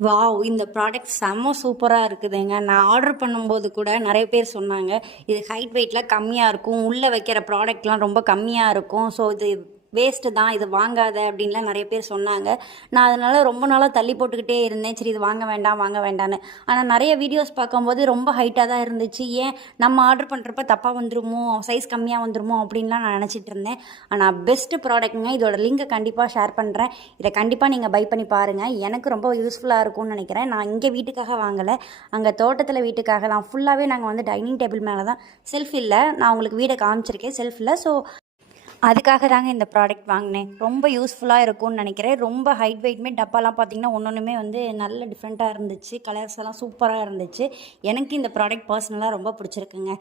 Wow! இந்த product செம்ம சூப்பரா இருக்குதுங்க. நான் ஆர்டர் பண்ணும்போது கூட நெறைய பேர் சொன்னாங்க, இது ஹைட் வெயிட்லாம் கம்மியா இருக்கும். உள்ள வைக்கிற ப்ராடக்ட்லாம் ரொம்ப கம்மியா இருக்கும். ஸோ இது வேஸ்ட்டு தான். இது வாங்காத அப்டின்லாம் நெறைய பேர் சொன்னாங்க. நான் அதனால ரொம்ப நாளா தள்ளி போட்டுக்கிட்டே இருந்தேன். சரி இது வாங்க வேண்டாம், வாங்க வேண்டான்னு. ஆனா நெறைய வீடியோஸ் பார்க்கும்போது ரொம்ப ஹைட்டா தான் இருந்துச்சு. ஏன் நம்ம ஆர்டர் பண்ணுறப்ப தப்பா வந்துருமோ, சைஸ் கம்மியா வந்துருமோ அப்டின்லாம் நான் நெனச்சிட்டு இருந்தேன். ஆனா பெஸ்ட் ப்ராடக்ட்ங்க. இதோட லிங்க்க கண்டிப்பா ஷேர் பண்றேன். இத கண்டிப்பா நீங்க பை பண்ணி பாருங்க. எனக்கு ரொம்ப யூஸ்ஃபுல்லா இருக்கும்னு நெனைக்கிறேன். நான் இங்க வீட்டுக்காக வாங்கல. அங்க தோட்டத்துல வீட்டுக்காக தான். ஃபுல்லாவே நாங்க வந்து டைனிங் டேபிள் மேல தான். செல்ஃப் இல்ல. நான் உங்களுக்கு வீட காமிச்சிருக்கேன். செல்ஃப் இல்ல. ஸோ அதுக்காக தாங்க இந்த ப்ராடக்ட் வாங்கினேன். ரொம்ப யூஸ்ஃபுல்லாக இருக்கும்னு நினைக்கிறேன். ரொம்ப ஹைட் வெயிட்மே டப்பாலாம் பார்த்தீங்கன்னா, ஒன்னொன்னுமே வந்து நல்ல டிஃப்ரெண்ட்டாக இருந்துச்சு. கலர்ஸ் எல்லாம் சூப்பராக இருந்துச்சு. எனக்கு இந்த ப்ராடக்ட் பர்சனலாக ரொம்ப பிடிச்சிருக்குங்க.